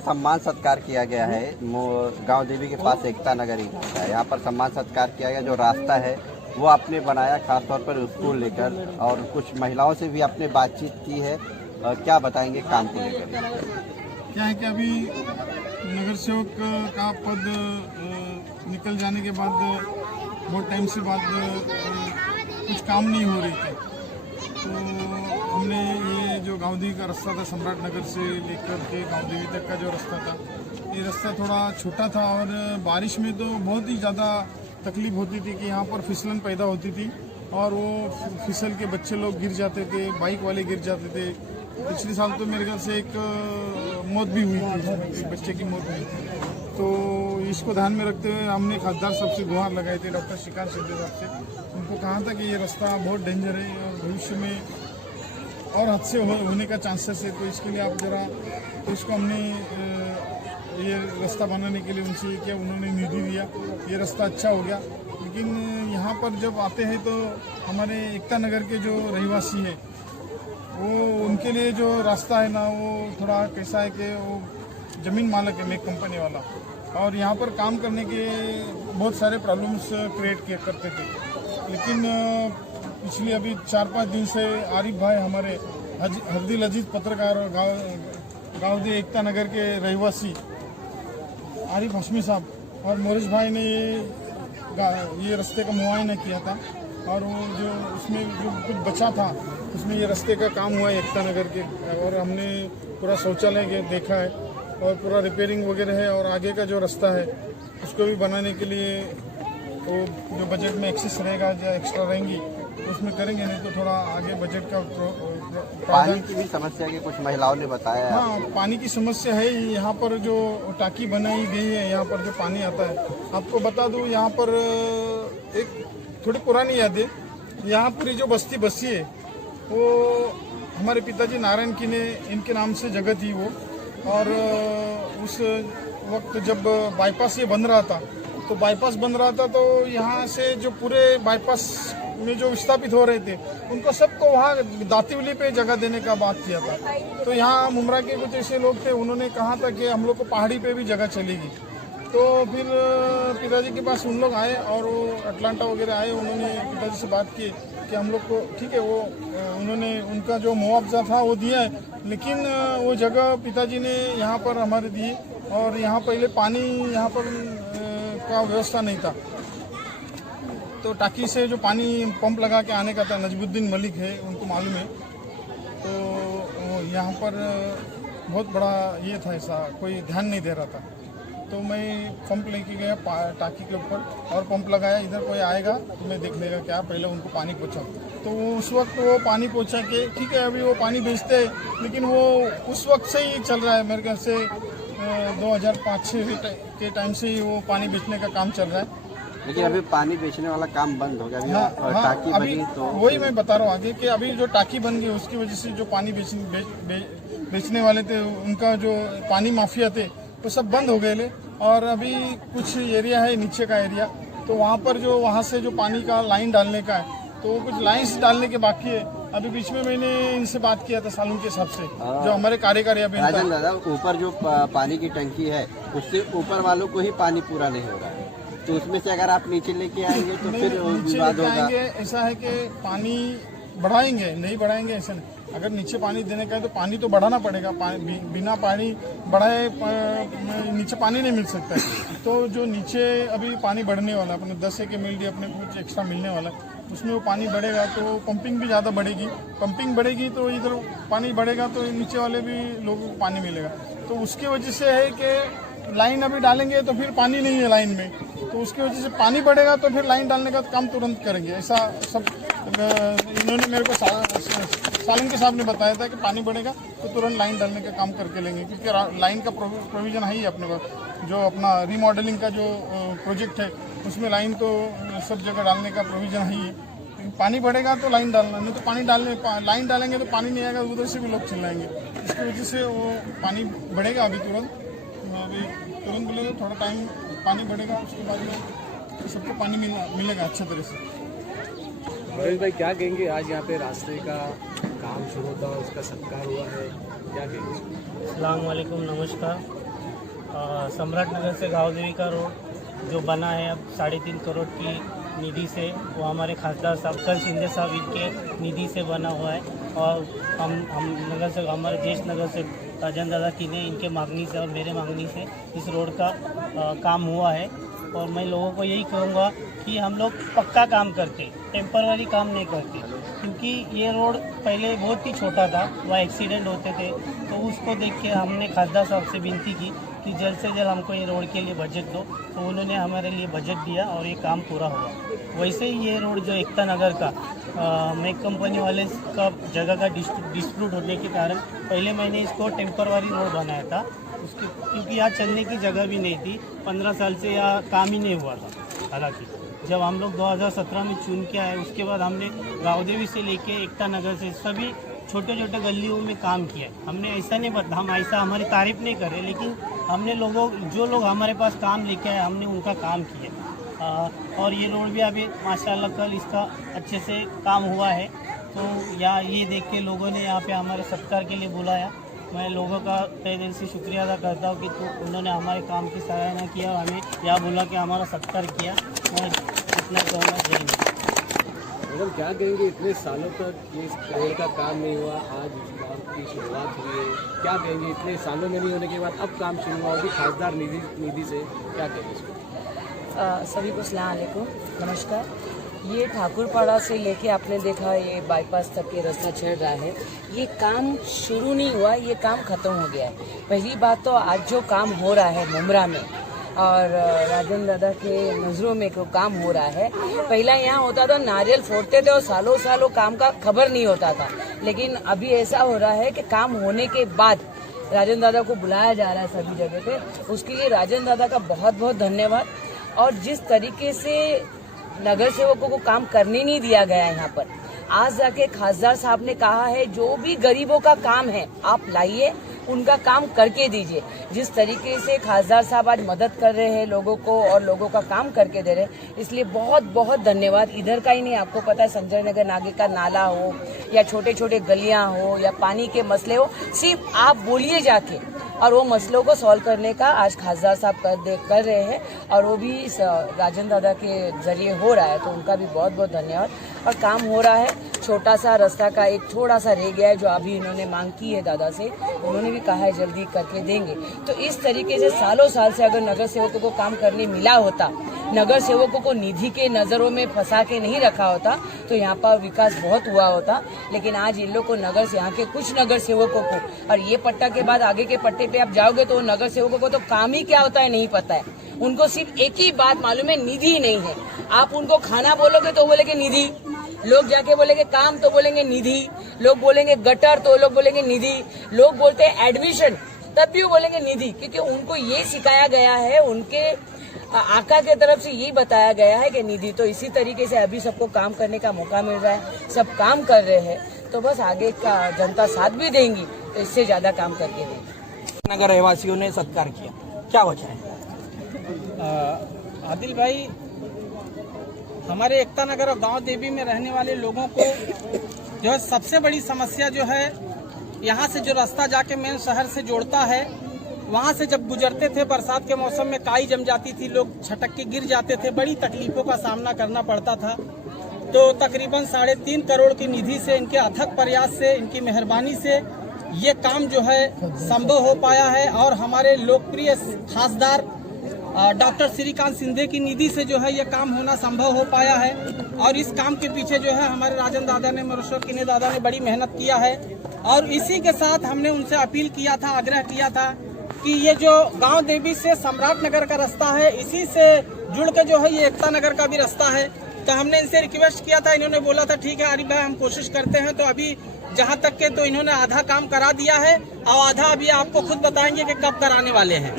सम्मान सत्कार किया गया है। गांव देवी के पास एकता नगर ही है, यहाँ पर सम्मान सत्कार किया गया। जो रास्ता है वो आपने बनाया खासतौर पर उसको लेकर, और कुछ महिलाओं से भी आपने बातचीत की है। क्या बताएंगे काम को लेकर? क्या है कि अभी नगर सेवक का पद निकल जाने के बाद बहुत टाइम से बाद कुछ काम नहीं हो रही थी, तो हमने ये जो गाँव देवी का रास्ता था, सम्राट नगर से लेकर के गाँव देवी तक का जो रास्ता था, ये रास्ता थोड़ा छोटा था और बारिश में तो बहुत ही ज़्यादा तकलीफ होती थी कि यहाँ पर फिसलन पैदा होती थी और वो फिसल के बच्चे लोग गिर जाते थे, बाइक वाले गिर जाते थे। पिछले साल तो मेरे ख्याल से एक मौत भी हुई थी, एक बच्चे की मौत हुई थी। तो इसको ध्यान में रखते हुए हमने खासदार साहब से गुहार लगाए थे, डॉक्टर श्रीकांत सिद्धे साहब से। उनको कहा था कि ये रास्ता बहुत डेंजर है और भविष्य में और हादसे होने का चांसेस है, तो इसके लिए आप जरा, तो इसको हमने ये रास्ता बनाने के लिए उनसे किया, उन्होंने निधि दिया, ये रास्ता अच्छा हो गया। लेकिन यहाँ पर जब आते हैं तो हमारे एकता नगर के जो रहवासी है वो, उनके लिए जो रास्ता है ना, वो थोड़ा कैसा है कि वो ज़मीन मालक है, मेक कंपनी वाला, और यहाँ पर काम करने के बहुत सारे प्रॉब्लम्स क्रिएट करते थे। लेकिन पिछले अभी 4-5 दिन से आरिफ भाई, हमारे हरदिल अजीज पत्रकार और गाँव दे एकता नगर के रहवासी आरिफ हशमी साहब और मोरिश भाई ने ये रास्ते का मुआयना किया था, और वो जो उसमें जो कुछ बचा था उसमें ये रास्ते का काम हुआ है एकता नगर के, और हमने पूरा शौचालय के देखा है और पूरा रिपेयरिंग वगैरह है, और आगे का जो रास्ता है उसको भी बनाने के लिए वो जो बजट में एक्सेस रहेगा या एक्स्ट्रा रहेंगी उसमें करेंगे, नहीं तो थोड़ा आगे बजट का पानी की भी समस्या की कुछ महिलाओं ने बताया। हाँ, पानी की समस्या है। यहाँ पर जो टाकी बनाई गई है, यहाँ पर जो पानी आता है, आपको बता दूँ, यहाँ पर एक थोड़ी पुरानी याद है, यहाँ पर जो बस्ती बसी है वो हमारे पिताजी नारायण की ने, इनके नाम से जगह थी वो, और उस वक्त जब बाईपास ये बन रहा था, तो बाईपास बन रहा था तो यहाँ से जो पूरे बाईपास में जो विस्थापित हो रहे थे उनको सबको वहाँ दातीवली पे जगह देने का बात किया था। तो यहाँ मुमरा के कुछ ऐसे लोग थे, उन्होंने कहा था कि हम लोग को पहाड़ी पे भी जगह चलेगी। तो फिर पिताजी के पास उन लोग आए और वो अटलांटा वगैरह आए, उन्होंने पिताजी से बात की कि हम लोग को ठीक है, वो उन्होंने उनका जो मुआवजा था वो दिया है, लेकिन वो जगह पिताजी ने यहाँ पर हमारे दी, और यहाँ पहले पानी यहाँ पर का व्यवस्था नहीं था, तो टाकी से जो पानी पंप लगा के आने का था, नजमुद्दीन मलिक है, उनको मालूम है। तो यहाँ पर बहुत बड़ा ये था, ऐसा कोई ध्यान नहीं दे रहा था, तो मैं पंप लेके गया टाकी के ऊपर और पंप लगाया, इधर कोई आएगा तो मैं देख लेगा क्या, पहले उनको पानी पहुँचा। तो उस वक्त वो पानी पहुँचा के ठीक है, अभी वो पानी बेचते हैं, लेकिन वो उस वक्त से ही चल रहा है, मेरे ख्याल से 2005-06 के टाइम से ही वो पानी बेचने का काम चल रहा है। लेकिन अभी पानी बेचने वाला काम बंद हो गया। टाकी अभी बनी तो वही मैं बता रहा हूँ आगे कि अभी जो टाकी बन गई उसकी वजह से जो पानी बेचने वाले थे, उनका जो पानी माफिया थे वो सब बंद हो गए। और अभी कुछ एरिया है नीचे का एरिया, तो वहाँ पर जो वहाँ से जो पानी का लाइन डालने का है, तो कुछ लाइन्स डालने के बाकी है। अभी बीच में मैंने इनसे बात किया था सालून के हिसाब से, जो हमारे कार्यकारी राजन दादा, ऊपर जो पानी की टंकी है उससे ऊपर वालों को ही पानी पूरा नहीं हो रहा है, तो उसमें से अगर आप नीचे लेके आएंगे तो फिर विवाद होगा। ऐसा है कि पानी बढ़ाएंगे, नहीं बढ़ाएंगे ऐसा नहीं, अगर नीचे पानी देने का है तो पानी तो बढ़ाना पड़ेगा, बिना पानी बढ़ाए नीचे पानी नहीं मिल सकता है। तो जो नीचे अभी पानी बढ़ने वाला है, अपने 10 MLD अपने कुछ एक्स्ट्रा मिलने वाला है, उसमें वो पानी बढ़ेगा तो पंपिंग भी ज़्यादा बढ़ेगी, पंपिंग बढ़ेगी तो इधर पानी बढ़ेगा तो नीचे वाले भी लोगों को पानी मिलेगा। तो उसकी वजह से है कि लाइन अभी डालेंगे तो फिर पानी नहीं है लाइन में, तो उसकी वजह से पानी बढ़ेगा तो फिर लाइन डालने का काम तुरंत करेंगे। ऐसा सब इन्होंने मेरे को सालून के साहब ने बताया था कि पानी बढ़ेगा तो तुरंत लाइन डालने का काम करके लेंगे, क्योंकि लाइन का प्रोविज़न है ही अपने पास। जो अपना रीमॉडलिंग का जो प्रोजेक्ट है उसमें लाइन तो सब जगह डालने का प्रोविज़न है ही। पानी बढ़ेगा तो लाइन डालना, नहीं तो लाइन डालेंगे तो पानी नहीं आएगा, उधर से भी लोग चिल्लाएंगे। इसकी वजह से वो पानी बढ़ेगा अभी तुरंत बोलेगा, थोड़ा टाइम पानी बढ़ेगा, उसके बाद में सबको पानी मिलेगा अच्छे तरह से। मोहित भाई क्या कहेंगे, आज यहाँ पे रास्ते का काम शुरू था, उसका सत्कार हुआ है, क्या कहेंगे? अस्सलाम वालेकुम, नमस्कार। सम्राट नगर से गाँव देवी का रोड जो बना है अब 3.5 करोड़ की निधि से, वो हमारे खासदार साहब कल शिंदे साहब इनके निधि से बना हुआ है। और हम नगर से, हमारे ज्येष्ठ नगर से राजन दादा की ने इनके मांगनी से और मेरे मांगनी से इस रोड का काम हुआ है। और मैं लोगों को यही कहूँगा कि हम लोग पक्का काम करते, टेम्पररी काम नहीं करते, क्योंकि ये रोड पहले बहुत ही छोटा था, वहाँ एक्सीडेंट होते थे। तो उसको देख के हमने खासदार साहब से विनती की कि जल्द से जल्द हमको ये रोड के लिए बजट दो, तो उन्होंने हमारे लिए बजट दिया और ये काम पूरा हुआ। वैसे ही ये रोड जो एकता नगर का मेक कंपनी वाले का जगह का डिस्प्यूट होने के कारण पहले मैंने इसको टेम्पररी रोड बनाया था, उसके क्योंकि यहाँ चलने की जगह भी नहीं थी। 15 साल से यहाँ काम ही नहीं हुआ था। हालांकि जब हम लोग 2017 में चुन के आए, उसके बाद हमने गाँव देवी से लेके एकता नगर से सभी छोटे छोटे गलियों में काम किया है। हमने ऐसा नहीं बता, हम ऐसा हमारी तारीफ नहीं कर रहे, लेकिन हमने जो लोग हमारे पास काम लेके आए हमने उनका काम किया। और ये रोड भी अभी माशाल्लाह कल इसका अच्छे से काम हुआ है। तो ये देख के लोगों ने यहाँ पे हमारे सत्कार के लिए बुलाया। मैं लोगों का तहे दिल से शुक्रिया अदा करता हूँ कि उन्होंने हमारे काम की सराहना किया और हमें यहाँ बुला के हमारा सत्कार किया। मैं इतना कहूँगा, जय हिंद। मैडम क्या कहेंगे, इतने सालों तक ये रोड का काम नहीं हुआ, आज इस काम की शुरुआत हुई है, क्या कहेंगे इतने सालों में नहीं होने के बाद अब काम शुरू हुआ और भी खासदार निधि से, क्या कहेंगे इसको? सभी को अस्सलाम वालेकुम, नमस्कार। ये ठाकुरपाड़ा से लेके आपने देखा ये बाईपास तक ये रास्ता चल रहा है। ये काम शुरू नहीं हुआ, ये काम खत्म हो गया है। पहली बात तो आज जो काम हो रहा है मुमरा में और राजन दादा के नजरों में जो काम हो रहा है, पहला यहाँ होता था नारियल फोड़ते थे और सालों सालों काम का खबर नहीं होता था। लेकिन अभी ऐसा हो रहा है कि काम होने के बाद राजन दादा को बुलाया जा रहा है सभी जगह पे। उसके लिए राजन दादा का बहुत बहुत धन्यवाद। और जिस तरीके से नगर सेवकों को काम करने नहीं दिया गया है यहाँ पर, आज जाके खासदार साहब ने कहा है जो भी गरीबों का काम है आप लाइए, उनका काम करके दीजिए। जिस तरीके से खासदार साहब आज मदद कर रहे हैं लोगों को और लोगों का काम करके दे रहे हैं, इसलिए बहुत बहुत धन्यवाद। इधर का ही नहीं, आपको पता है संजय नगर नागे का नाला हो या छोटे छोटे गलियां हो या पानी के मसले हो, सिर्फ आप बोलिए जाके और वो मसलों को सॉल्व करने का आज खासदार साहब कर रहे हैं। और वो भी राजन दादा के जरिए हो रहा है, तो उनका भी बहुत बहुत धन्यवाद। और काम हो रहा है, छोटा सा रास्ता का एक थोड़ा सा रह गया है जो अभी इन्होंने मांग की है दादा से, उन्होंने भी कहा है जल्दी करके देंगे। तो इस तरीके से सालों साल से अगर नगर सेवकों को काम करने मिला होता, नगर सेवकों को निधि के नजरों में फंसा के नहीं रखा होता, तो यहाँ पर विकास बहुत हुआ होता। लेकिन आज इन लोग को नगर से, यहाँ के कुछ नगर सेवकों को, और ये पट्टा के बाद आगे के पट्टे पे आप जाओगे तो नगर सेवकों को तो काम ही क्या होता है नहीं पता है। उनको सिर्फ एक ही बात मालूम है, निधि नहीं है। आप उनको खाना बोलोगे तो बोलेंगे निधि, लोग जाके बोलेंगे काम तो बोलेंगे निधि, लोग बोलेंगे गटर तो लोग बोलेंगे निधि, लोग बोलते हैं एडमिशन तब भी वो बोलेंगे निधि। क्योंकि उनको ये सिखाया गया है, उनके आका के तरफ से यही बताया गया है कि निधि। तो इसी तरीके से अभी सबको काम करने का मौका मिल रहा है, सब काम कर रहे हैं, तो बस आगे का जनता साथ भी देंगी तो इससे ज्यादा काम करके देंगी। नगर रहवासियों ने सत्कार किया, क्या वजह है? आदिल भाई, हमारे एकता नगर और गांव देवी में रहने वाले लोगों को जो है सबसे बड़ी समस्या जो है, यहाँ से जो रास्ता जाके मेन शहर से जोड़ता है, वहाँ से जब गुजरते थे बरसात के मौसम में काई जम जाती थी, लोग छटक के गिर जाते थे, बड़ी तकलीफों का सामना करना पड़ता था। तो तकरीबन 3.5 करोड़ की निधि से, इनके अथक प्रयास से, इनकी मेहरबानी से ये काम जो है संभव हो पाया है। और हमारे लोकप्रिय खासदार डॉक्टर श्रीकांत शिंदे की निधि से जो है ये काम होना संभव हो पाया है। और इस काम के पीछे जो है हमारे राजन दादा ने, मरुश्वर किने दादा ने बड़ी मेहनत किया है। और इसी के साथ हमने उनसे अपील किया था, आग्रह किया था कि ये जो गांव देवी से सम्राट नगर का रास्ता है, इसी से जुड़ के जो है ये एकता नगर का भी रास्ता है। तो हमने इनसे रिक्वेस्ट किया था, इन्होंने बोला था ठीक है आरिफ भाई हम कोशिश करते हैं। तो अभी जहां तक के तो इन्होंने आधा काम करा दिया है और आधा अभी आपको खुद बताएंगे कि कब कराने वाले हैं।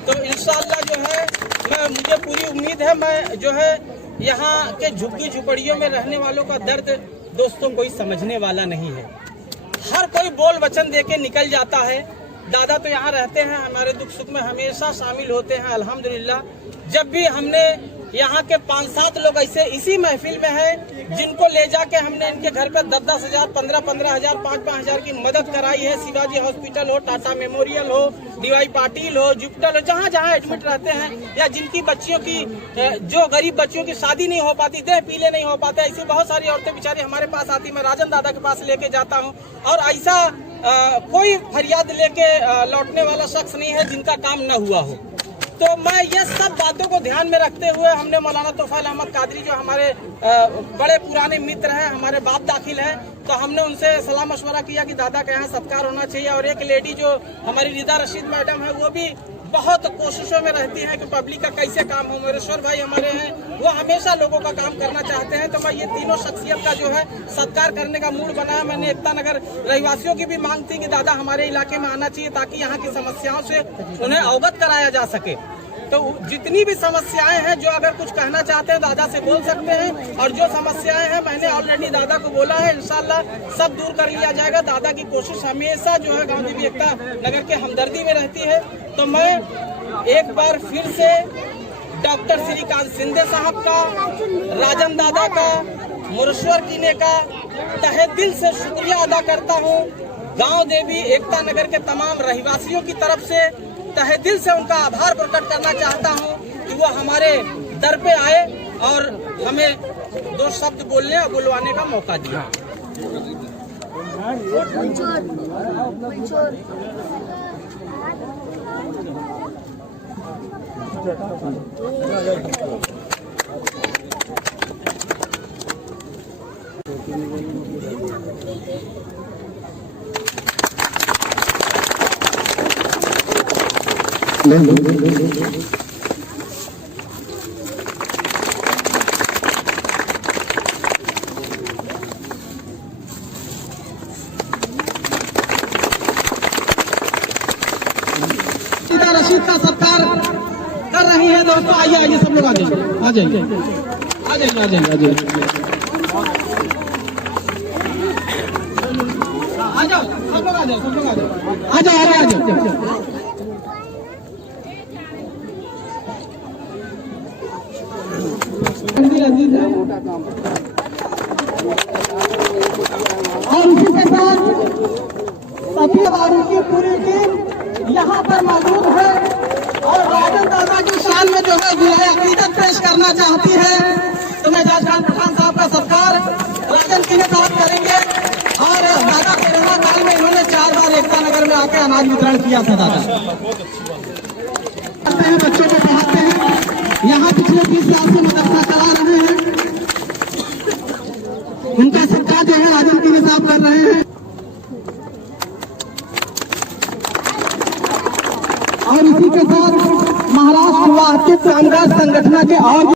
तो इंशाअल्लाह जो है मुझे पूरी उम्मीद है, मैं जो है यहाँ के झुग्गी झुपड़ियों में रहने वालों का दर्द दोस्तों कोई समझने वाला नहीं है। हर कोई बोल वचन दे के निकल जाता है। दादा तो यहाँ रहते हैं, हमारे दुख सुख में हमेशा शामिल होते हैं अल्हम्दुलिल्लाह। जब भी हमने यहाँ के 5-7 लोग ऐसे इसी महफिल में हैं जिनको ले जाके हमने इनके घर पे 10-10 हजार, 15-15 हजार, 5-5 हजार की मदद कराई है। शिवाजी हॉस्पिटल हो, टाटा मेमोरियल हो, डीवाई पाटिल हो, जुपिटर हो, जहाँ जहाँ एडमिट रहते हैं या जिनकी बच्चियों की, जो गरीब बच्चियों की शादी नहीं हो पाती, देह पीले नहीं हो पाते, ऐसी बहुत सारी औरतें बेचारी हमारे पास आती। मैं राजन दादा के पास लेके जाता हूँ और ऐसा कोई फरियाद लेके लौटने वाला शख्स नहीं है जिनका काम न हुआ हो। तो मैं ये सब बातों को ध्यान में रखते हुए हमने मौलाना तोफाइल अहमद कादरी जो हमारे बड़े पुराने मित्र हैं, हमारे बाप दाखिल हैं, तो हमने उनसे सलाह मशवरा किया कि दादा के यहाँ सत्कार होना चाहिए। और एक लेडी जो हमारी रिदा रशीद मैडम है, वो भी बहुत कोशिशों में रहती हैं कि पब्लिक का कैसे काम हो। मेरेश्वर भाई हमारे हैं, वो हमेशा लोगों का काम करना चाहते हैं। तो मैं ये तीनों शख्सियत का जो है सत्कार करने का मूड बनाया। मैंने एकता नगर रहवासियों की भी मांग थी कि दादा हमारे इलाके में आना चाहिए ताकि यहाँ की समस्याओं से उन्हें अवगत कराया जा सके। तो जितनी भी समस्याएं हैं, जो अगर कुछ कहना चाहते हैं दादा से बोल सकते हैं। और जो समस्याएं हैं मैंने ऑलरेडी दादा को बोला है, इंशाल्लाह सब दूर कर लिया जाएगा। दादा की कोशिश हमेशा जो है गांव देवी एकता नगर के हमदर्दी में रहती है। तो मैं एक बार फिर से डॉक्टर श्रीकांत शिंदे साहब का, राजन दादा का, मुरेश्वर कीने का तहे दिल से शुक्रिया अदा करता हूँ। गांव देवी एकता नगर के तमाम रहवासियों की तरफ से तहे दिल से उनका आभार प्रकट करना चाहता हूं कि वो हमारे दर पे आए और हमें 2 शब्द बोलने और बुलवाने का मौका दिया। रशीद का सत्कार कर रही है दोस्तों। आइए आइए सब लोग आ जाइए, आ जाइए, आ जाइए, आ जाइए, आ जाइए, आ जाओ सब लोग, आ जाओ सब लोग, आ जाओ, आ जाओ, आ जाओ। और इसी के साथ सभी वालों की पूरी टीम यहाँ पर मौजूद है और राजन दादा की शान में जो है दुआए अकीदत पेश करना चाहती है। तो मैं जाज खान पठान साहब का सत्कार राजन की साथ करेंगे। और दादा कोरोना काल में इन्होंने 4 बार एकता नगर में आके अनाज वितरण किया था। दादा बच्चों को पढ़ाते हैं, यहाँ पिछले 20 साल से मदरसा चला रहे हैं। उनका सत्कार जो है राजन की साहब कर रहे हैं। और इसी के साथ महाराष्ट्र वाहतूक कामगार संगठन के और